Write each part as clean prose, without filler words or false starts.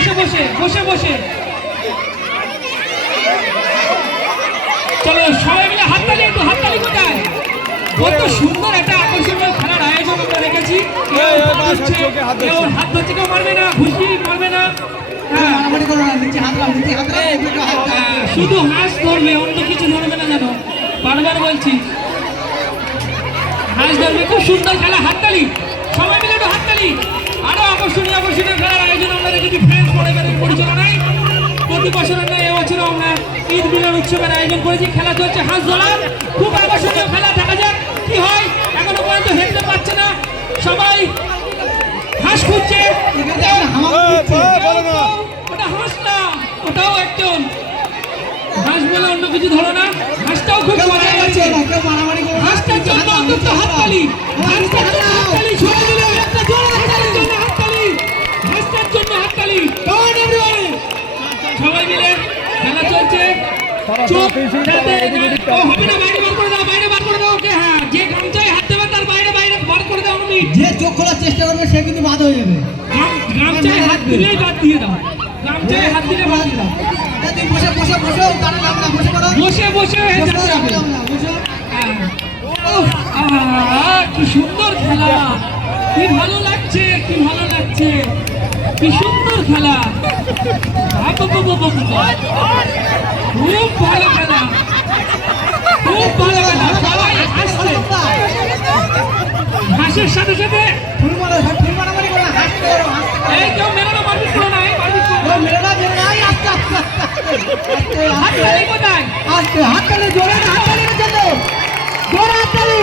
বসে বসে বসে বসে চলো সবাই মিলে হাততালি, একটু হাততালি কোথায়? কত সুন্দর একটা আকর্ষণীয় খেলার আয়োজন আমরা রেখেছি। কেউ হাত ধরছে, কেউ মারবে না, ঘুষি মারবে না, শুধু হাঁস ধরবে, অন্য কিছু ধরবে না, জানো, বারবার বলছি হাঁস ধরবে। খুব সুন্দর খেলা, হাততালি সবাই মিলে একটু হাততালি। আরো আকর্ষণীয় আকর্ষণীয় খেলার আয়োজন আমরা রেখেছি ফ্রেন্ডস পরিবারের পরিচালনায়। প্রতি বছরের নয়, এবছরও আমরা ঈদ মিলন উৎসবের আয়োজন করেছি। খেলা চলছে হাঁস ধরার, খুব আকর্ষণীয় খেলা, দেখা যাক কি হয়। এখনো পর্যন্ত হেঁটে পাচ্ছে না, সবাই হাঁস খুঁজছে। ওটা হাঁস না, ওটাও একজন হাঁস বলে অন্য কিছু ধরো না। হাঁসটাও খুব মজা লাগছে। হাঁসটার জন্য অন্তত হাততালি, হাঁসটার জন্য হাততালি, সবাই মিলে একটা জোরে হাততালির জন্য হাততালি, হাঁসটার জন্য হাততালি। সবাই মিলে খেলা চলছে। চুপ যাতে ও হবে না, বাইরে বার করে দাও, বাইরে বার করে দাও ওকে। হ্যাঁ, যে গামছায় হাত দেবে তার বাইরে বাইরে বার করে দাও। আমি যে চোখ খোলার চেষ্টা করবে সে কিন্তু বাদ হয়ে যাবে। গামছায় হাত দিলেই বাদ দিয়ে দাও, গামছায় হাত দিলে বাদ দিয়ে দাও। তুই বসে বসে বসে তারা নাম না বসে পড়ো, বসে বসে হয়ে যাবে। কি সুন্দর খেলা, কি ভালো লাগছে, কি ভালো লাগছে, কি সুন্দর খেলা, খুব ভালো খেলা, খুব ভালো খেলা। সবাই হাসছে, হাসির সাথে সাথে এই কেউ মেরে না, মারপিট করো না, এই মারপিট করো না, হাততালি কোথায়? হাততালি জোরে, হাততালি জোরে, জোরে হাততালি।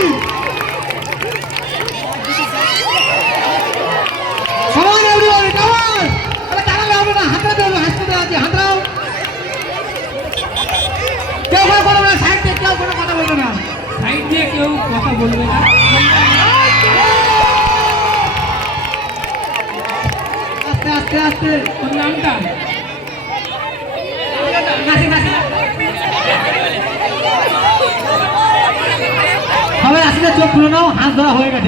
সমান এভরিওয়ান, সমান। আরে দাঁড়ালে হবে না, হাতটা দেবে, হাতটা আছে, হাতরাও। কেউ কথা বলবে না, সাইড দিয়ে কেউ কোনো কথা বলবে না, সাইড দিয়ে কেউ কথা বলবে না। আস্তে আস্তে আস্তে। ওর নামটা সবাই আসলে চোখ খুলে নাও, হাত ধরা হয়ে গেছে।